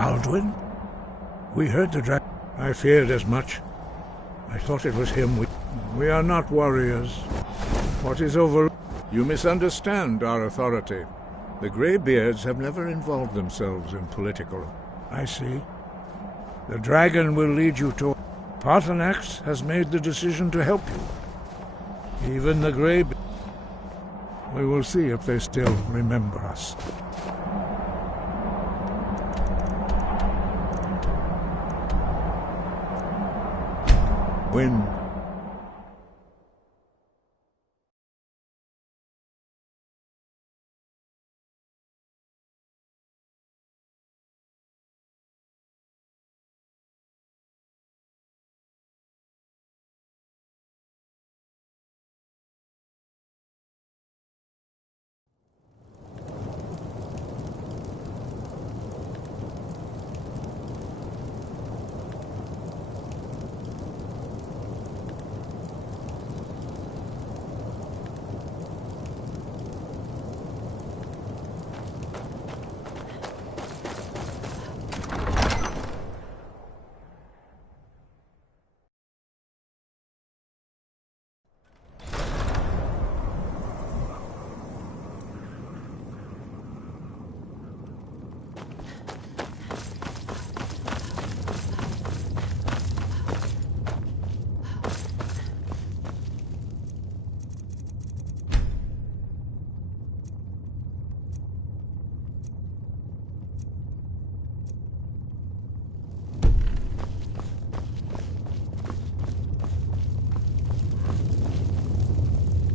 Alduin? We heard the dragon. I feared as much. I thought it was him. We are not warriors. What is over... You misunderstand our authority. The Greybeards have never involved themselves in political... I see. The dragon will lead you to... Paarthurnax has made the decision to help you. Even the Greybeards... We will see if they still remember us. When...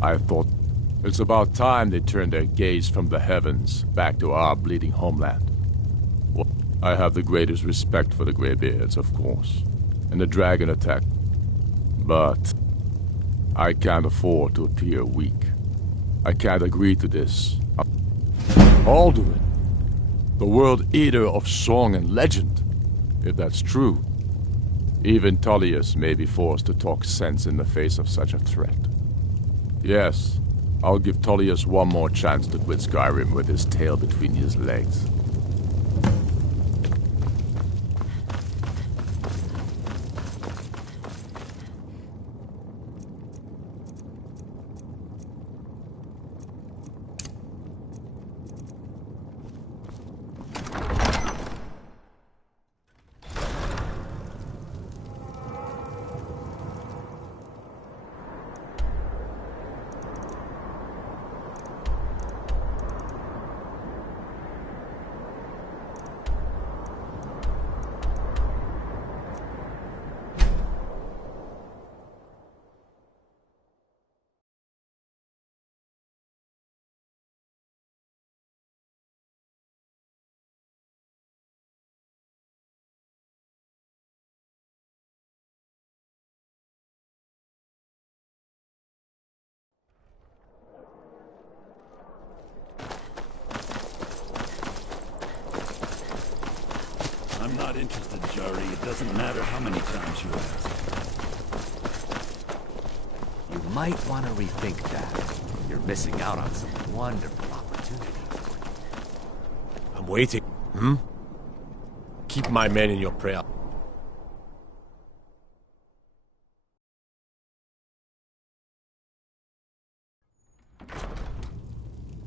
I thought it's about time they turned their gaze from the heavens back to our bleeding homeland. Well, I have the greatest respect for the Greybeards, of course, and the dragon attack. But I can't afford to appear weak. I can't agree to this. Alduin, the world eater of song and legend, if that's true. Even Tullius may be forced to talk sense in the face of such a threat. Yes, I'll give Tullius one more chance to quit Skyrim with his tail between his legs. I'm not interested, Jari. It doesn't matter how many times you ask. You might want to rethink that. You're missing out on some wonderful opportunities. I'm waiting. Keep my men in your prayer.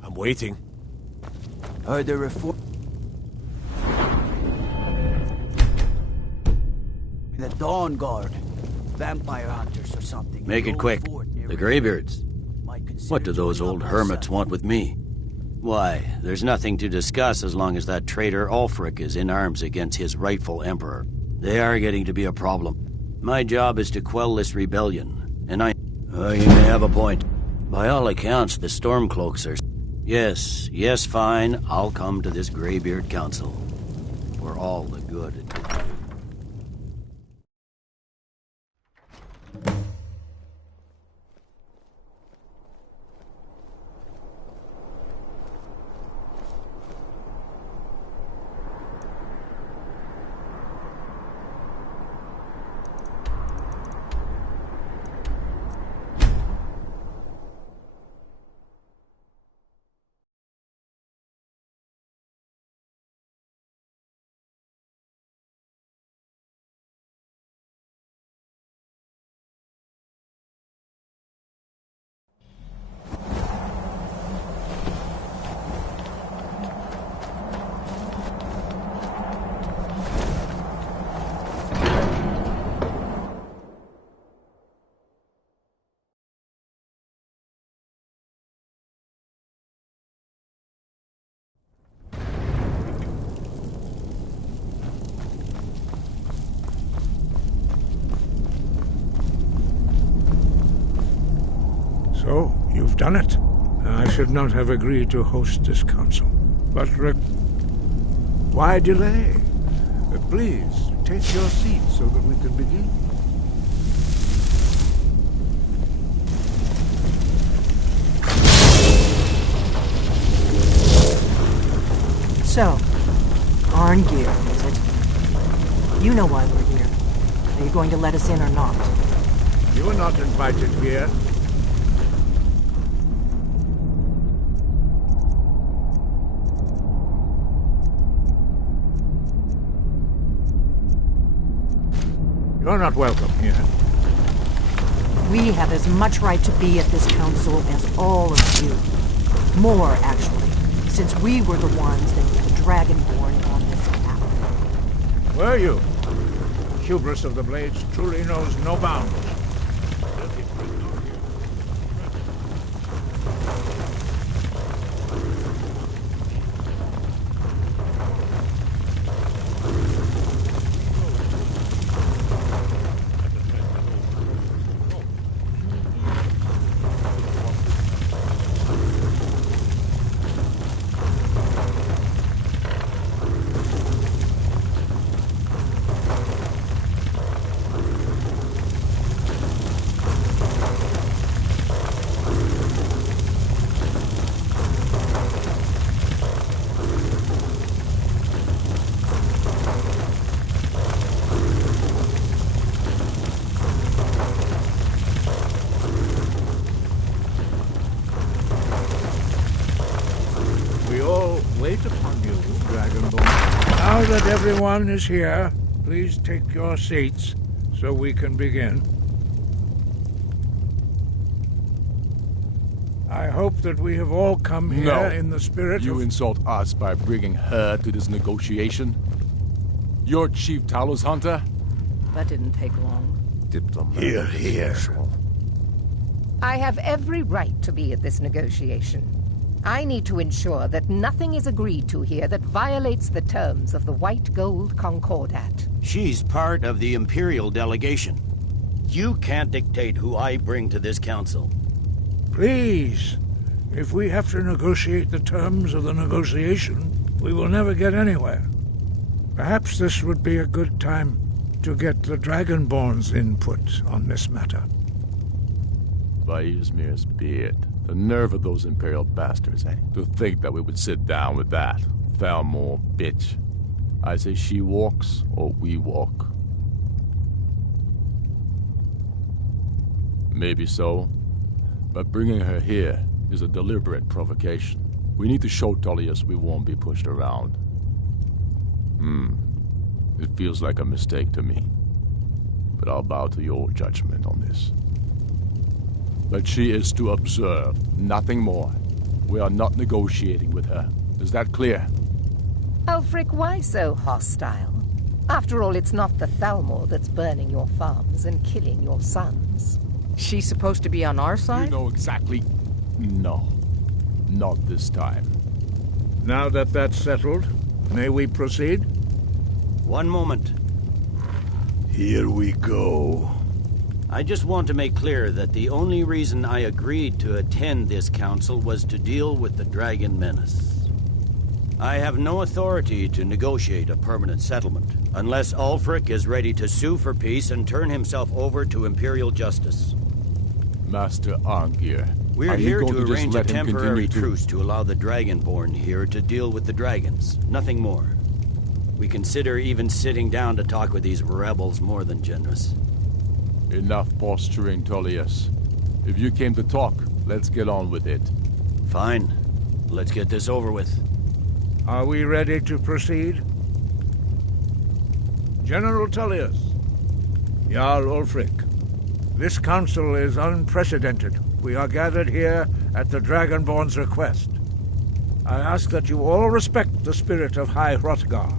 I'm waiting. Are there reform? The Dawn Guard. Vampire hunters or something. Make it quick. The Greybeards. What do those old hermits want with me? Why, there's nothing to discuss as long as that traitor Ulfric is in arms against his rightful emperor. They are getting to be a problem. My job is to quell this rebellion, and you may have a point. By all accounts, the Stormcloaks are... Yes, fine. I'll come to this Greybeard Council. For all the good it could do. So, you've done it. I should not have agreed to host this council. But why delay? Please, take your seat so that we can begin. So, Arngir, is it? You know why we're here. Are you going to let us in or not? You were not invited here. You're not welcome here. We have as much right to be at this council as all of you. More, actually, since we were the ones that put the Dragonborn on this map. Were you? Hubris of the Blades truly knows no bounds. Wait upon you, Dragonborn. Now that everyone is here, please take your seats so we can begin. I hope that we have all come here in the spirit You of... insult us by bringing her to this negotiation? You're Chief Talos Hunter? That didn't take long. Diplomat. Here. I have every right to be at this negotiation. I need to ensure that nothing is agreed to here that violates the terms of the White Gold Concordat. She's part of the Imperial delegation. You can't dictate who I bring to this council. Please, if we have to negotiate the terms of the negotiation, we will never get anywhere. Perhaps this would be a good time to get the Dragonborn's input on this matter. By Izmir's beard. The nerve of those Imperial bastards, eh? To think that we would sit down with that. Falmore bitch. I say she walks, or we walk. Maybe so. But bringing her here is a deliberate provocation. We need to show Tullius we won't be pushed around. It feels like a mistake to me. But I'll bow to your judgment on this. But she is to observe, nothing more. We are not negotiating with her. Is that clear? Ulfric, why so hostile? After all, it's not the Thalmor that's burning your farms and killing your sons. She's supposed to be on our side? You know exactly... No. Not this time. Now that that's settled, may we proceed? One moment. Here we go. I just want to make clear that the only reason I agreed to attend this council was to deal with the Dragon Menace. I have no authority to negotiate a permanent settlement, unless Ulfric is ready to sue for peace and turn himself over to Imperial justice. Master Arngir, We're are you here going to just arrange a let him temporary continue to... truce to allow the Dragonborn here to deal with the dragons, nothing more. We consider even sitting down to talk with these rebels more than generous. Enough posturing, Tullius. If you came to talk, let's get on with it. Fine. Let's get this over with. Are we ready to proceed? General Tullius, Jarl Ulfric, this council is unprecedented. We are gathered here at the Dragonborn's request. I ask that you all respect the spirit of High Hrothgar,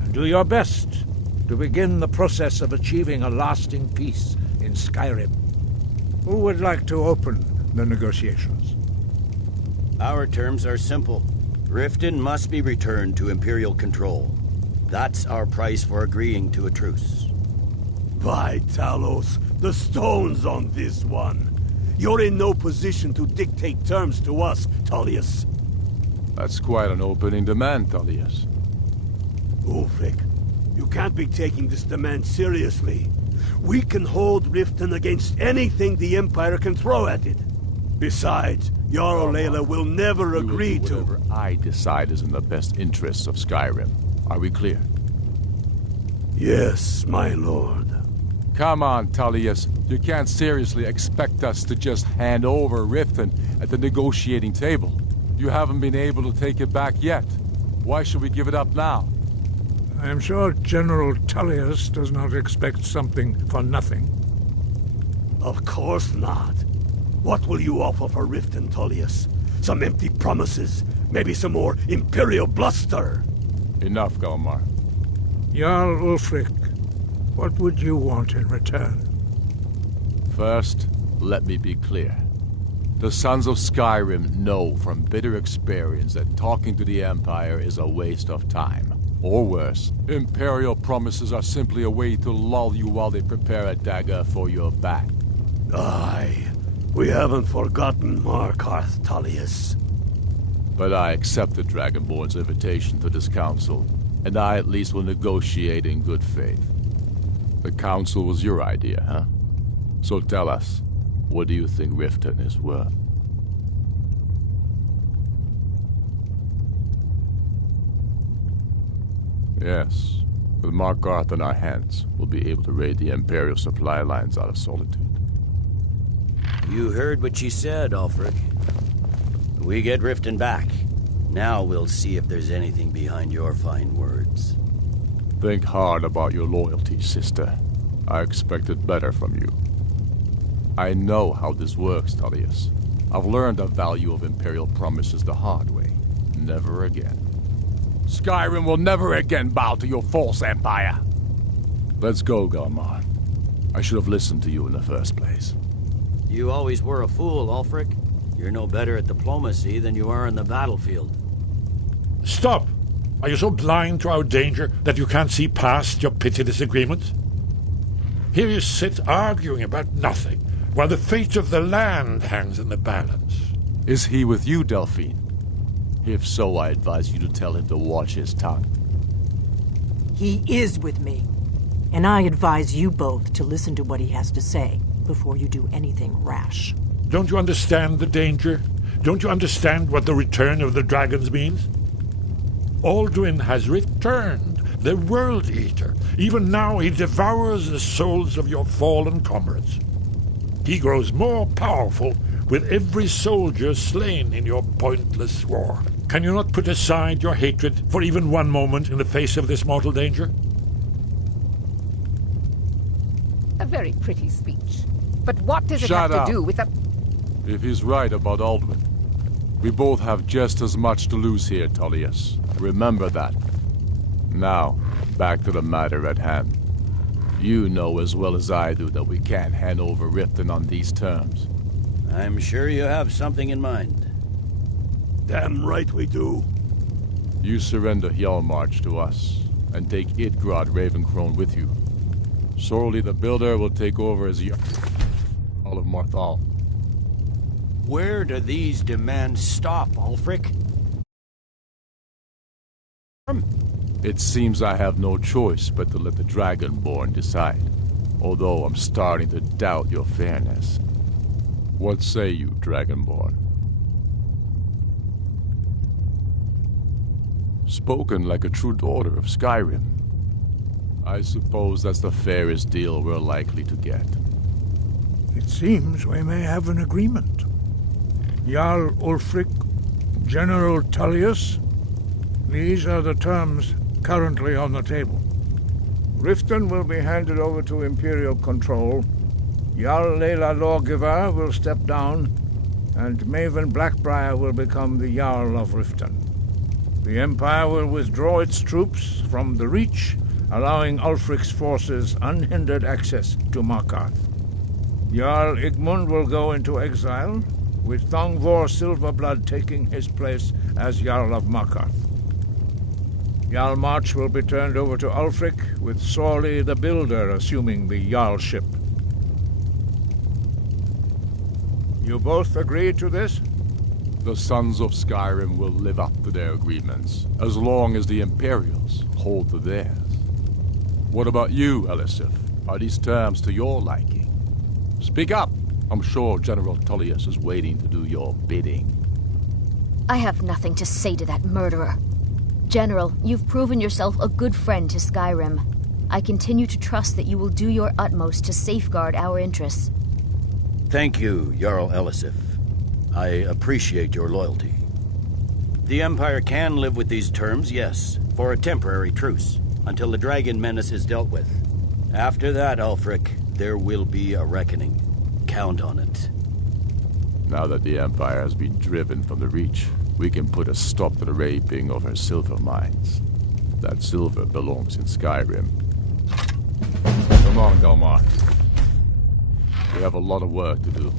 and do your best to begin the process of achieving a lasting peace in Skyrim. Who would like to open the negotiations? Our terms are simple. Riften must be returned to Imperial control. That's our price for agreeing to a truce. By Talos, the stone's on this one. You're in no position to dictate terms to us, Tullius. That's quite an opening demand, Tullius. Ulfric, you can't be taking this demand seriously. We can hold Riften against anything the Empire can throw at it. Besides, Jarl Layla will never agree to... whatever I decide is in the best interests of Skyrim. Are we clear? Yes, my lord. Come on, Tullius. You can't seriously expect us to just hand over Riften at the negotiating table. You haven't been able to take it back yet. Why should we give it up now? I am sure General Tullius does not expect something for nothing. Of course not. What will you offer for Riften, Tullius? Some empty promises? Maybe some more Imperial bluster? Enough, Galmar. Jarl Ulfric, what would you want in return? First, let me be clear. The Sons of Skyrim know from bitter experience that talking to the Empire is a waste of time. Or worse, Imperial promises are simply a way to lull you while they prepare a dagger for your back. Aye, we haven't forgotten Markarth, Tullius. But I accept the Dragonborn's invitation to this council, and I at least will negotiate in good faith. The council was your idea, huh? So tell us, what do you think Riften is worth? Yes, with Markarth in our hands, we'll be able to raid the Imperial supply lines out of Solitude. You heard what she said, Ulfric. We get Riften back. Now we'll see if there's anything behind your fine words. Think hard about your loyalty, sister. I expected better from you. I know how this works, Tullius. I've learned the value of Imperial promises the hard way. Never again. Skyrim will never again bow to your false empire. Let's go, Galmar. I should have listened to you in the first place. You always were a fool, Ulfric. You're no better at diplomacy than you are in the battlefield. Stop! Are you so blind to our danger that you can't see past your petty disagreements? Here you sit arguing about nothing, while the fate of the land hangs in the balance. Is he with you, Delphine? If so, I advise you to tell him to watch his tongue. He is with me. And I advise you both to listen to what he has to say before you do anything rash. Don't you understand the danger? Don't you understand what the return of the dragons means? Alduin has returned, the World Eater. Even now he devours the souls of your fallen comrades. He grows more powerful with every soldier slain in your pointless war. Can you not put aside your hatred for even one moment in the face of this mortal danger? A very pretty speech. But what does it have to do with a... If he's right about Alduin, we both have just as much to lose here, Tullius. Remember that. Now, back to the matter at hand. You know as well as I do that we can't hand over Riften on these terms. I'm sure you have something in mind. Damn right we do. You surrender Hjalmarch to us, and take Idgrod Ravencrone with you. Sorli the Builder will take over as all of Marthal. Where do these demands stop, Ulfric? It seems I have no choice but to let the Dragonborn decide, although I'm starting to doubt your fairness. What say you, Dragonborn? Spoken like a true daughter of Skyrim. I suppose that's the fairest deal we're likely to get. It seems we may have an agreement. Jarl Ulfric, General Tullius, these are the terms currently on the table. Riften will be handed over to Imperial control. Jarl Layla Lawgiver will step down, and Maven Blackbriar will become the Jarl of Riften. The Empire will withdraw its troops from the Reach, allowing Ulfric's forces unhindered access to Markarth. Jarl Igmund will go into exile, with Thongvor Silverblood taking his place as Jarl of Markarth. Hjalmarch will be turned over to Ulfric, with Sorli the Builder assuming the Jarlship. You both agreed to this? The Sons of Skyrim will live up to their agreements, as long as the Imperials hold to theirs. What about you, Elisif? Are these terms to your liking? Speak up! I'm sure General Tullius is waiting to do your bidding. I have nothing to say to that murderer. General, you've proven yourself a good friend to Skyrim. I continue to trust that you will do your utmost to safeguard our interests. Thank you, Jarl Elisif. I appreciate your loyalty. The Empire can live with these terms, yes, for a temporary truce, until the dragon menace is dealt with. After that, Ulfric, there will be a reckoning. Count on it. Now that the Empire has been driven from the Reach, we can put a stop to the raping of her silver mines. That silver belongs in Skyrim. Come on, Delmar. We have a lot of work to do.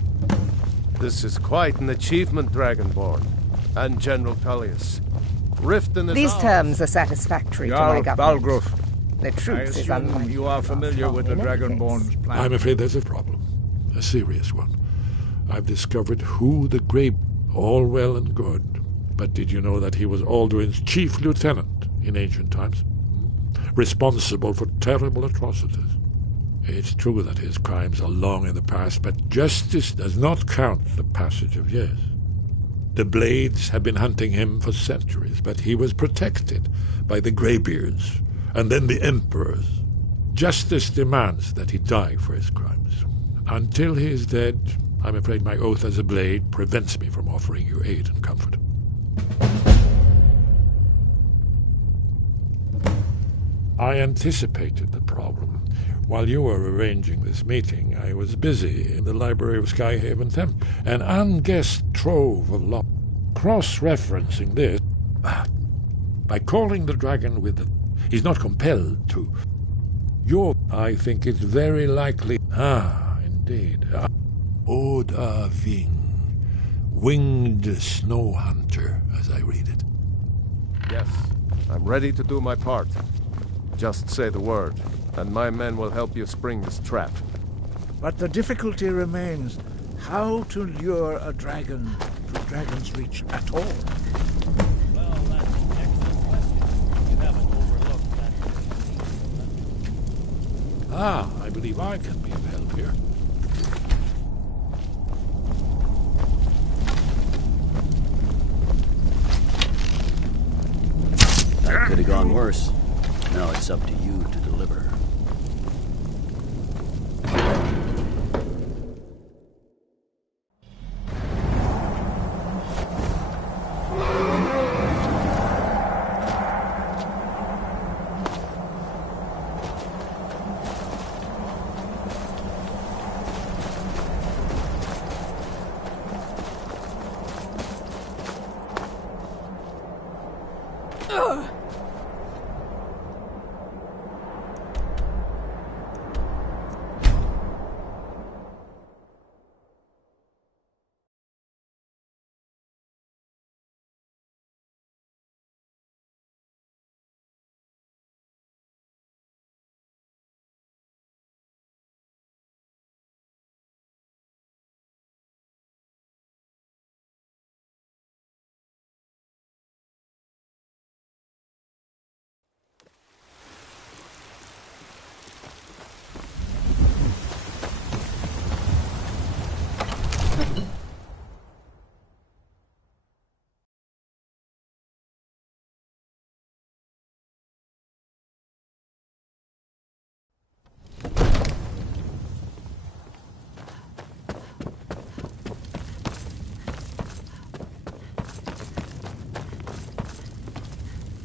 This is quite an achievement, Dragonborn. And General Tullius. Riften is These ours. terms are satisfactory to my government. Balgruf. The I truce is assume unlikely you are to familiar last with the long in any case. Dragonborn's plan. I'm afraid there's a problem. A serious one. I've discovered who the Grey... All well and good. But did you know that he was Alduin's chief lieutenant in ancient times? Responsible for terrible atrocities. It's true that his crimes are long in the past, but justice does not count the passage of years. The Blades have been hunting him for centuries, but he was protected by the Greybeards, and then the Emperors. Justice demands that he die for his crimes. Until he is dead, I'm afraid my oath as a Blade prevents me from offering you aid and comfort. I anticipated the problem. While you were arranging this meeting, I was busy in the library of Skyhaven Temple. An unguessed trove of law. Cross-referencing this, by calling the dragon with the... He's not compelled to. I think it's very likely... indeed. Odahving, winged snow hunter, as I read it. Yes, I'm ready to do my part. Just say the word, and my men will help you spring this trap. But the difficulty remains how to lure a dragon to Dragon's Reach at all. Well, that's an excellent question. You haven't overlooked that. I believe I can be of help here. That could have gone worse. Now it's up to you to deliver.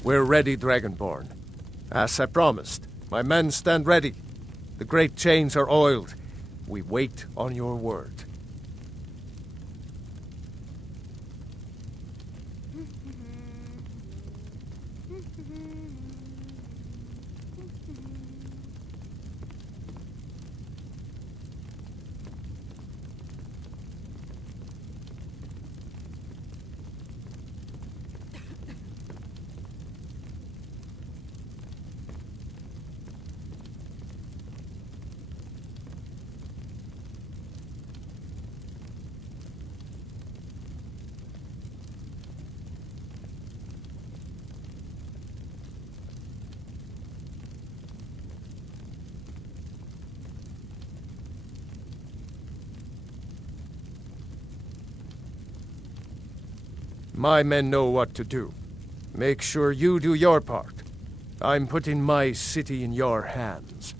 We're ready, Dragonborn. As I promised, my men stand ready. The great chains are oiled. We wait on your word. My men know what to do. Make sure you do your part. I'm putting my city in your hands.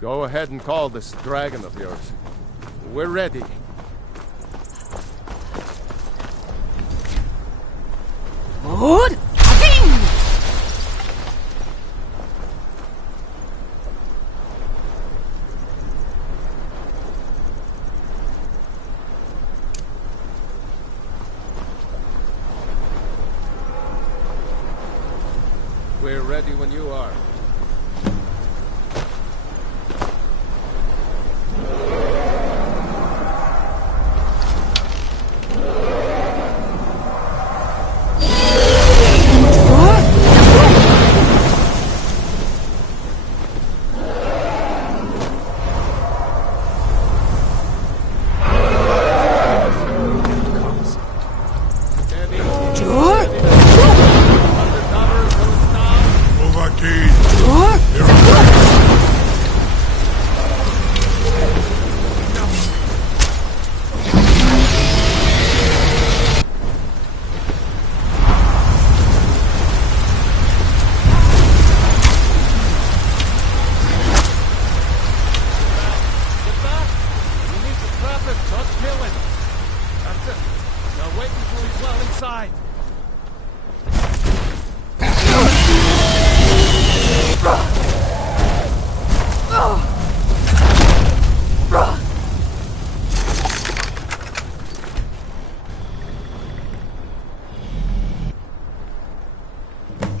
Go ahead and call this dragon of yours. We're ready. Good. We're ready when you are.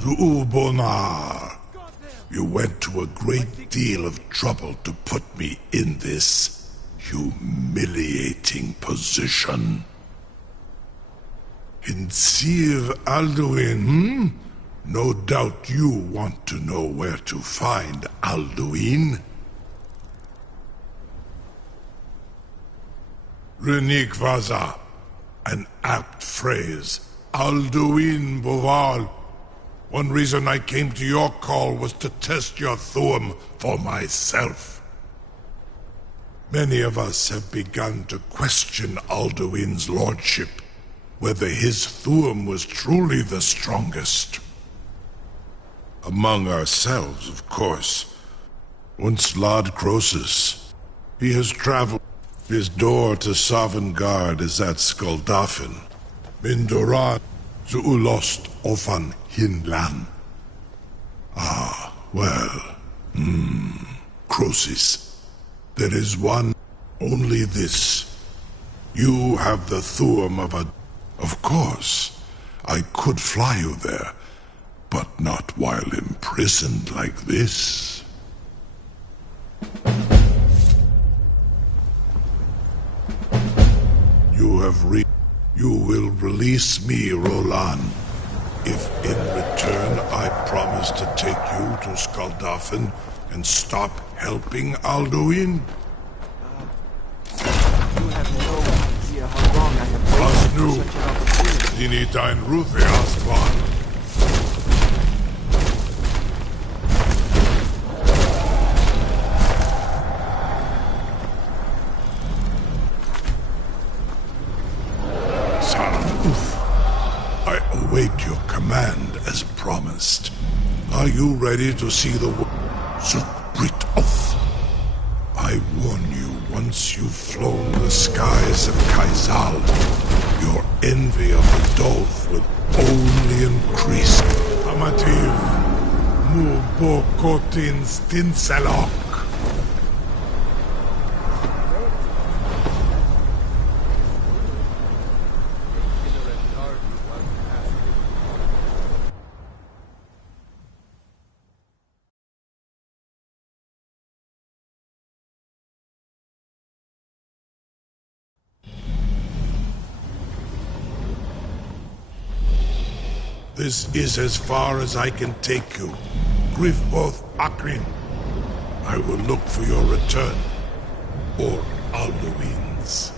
Zu'ulbonar, you went to a great deal of trouble to put me in this humiliating position. In Sir Alduin, No doubt you want to know where to find Alduin. Renikvaza, an apt phrase. Alduin Boval. One reason I came to your call was to test your Thuum for myself. Many of us have begun to question Alduin's lordship, whether his Thuum was truly the strongest. Among ourselves, of course. Once Lord Croesus, he has traveled. His door to Sovngarde is at Skuldafn. Mindoran, Zuulost Ofan Hinlan. Ah, well. Croesus. There is one, only this. You have the Thuum of a... Of course, I could fly you there, but not while imprisoned like this. You will release me, Roland, if in return I promise to take you to Skuldafn and stop helping Alduin. You have no idea how long I have waited for such an opportunity. Dinitain Ruthi Aspan. I await your command as promised. Are you ready to see the Zukbritoth? I warn you, once you've flown the skies of Kaizal, your envy of the Dolph will only increase. Amativ, Mubokotin Stinselok. This is as far as I can take you. Griffboth Akrin. I will look for your return. Or Alduin's.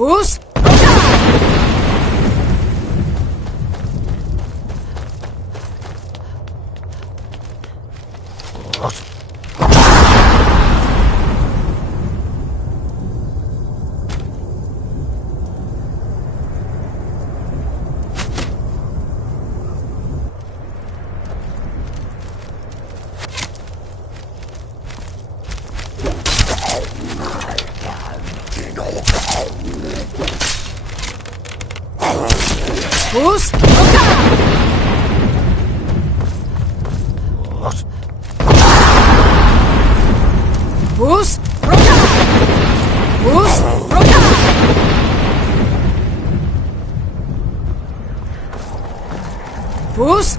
Fus! Fus! Fus! Fus! Fus!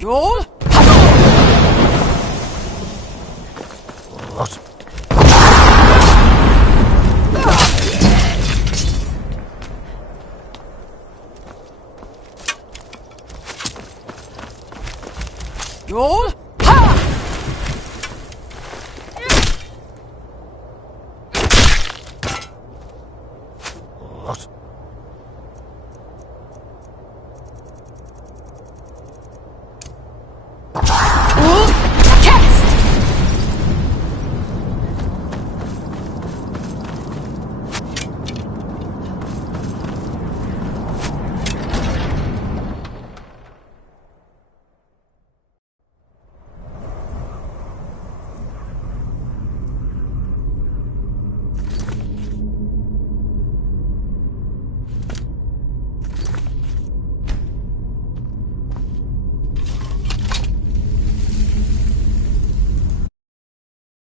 Joel? Joel?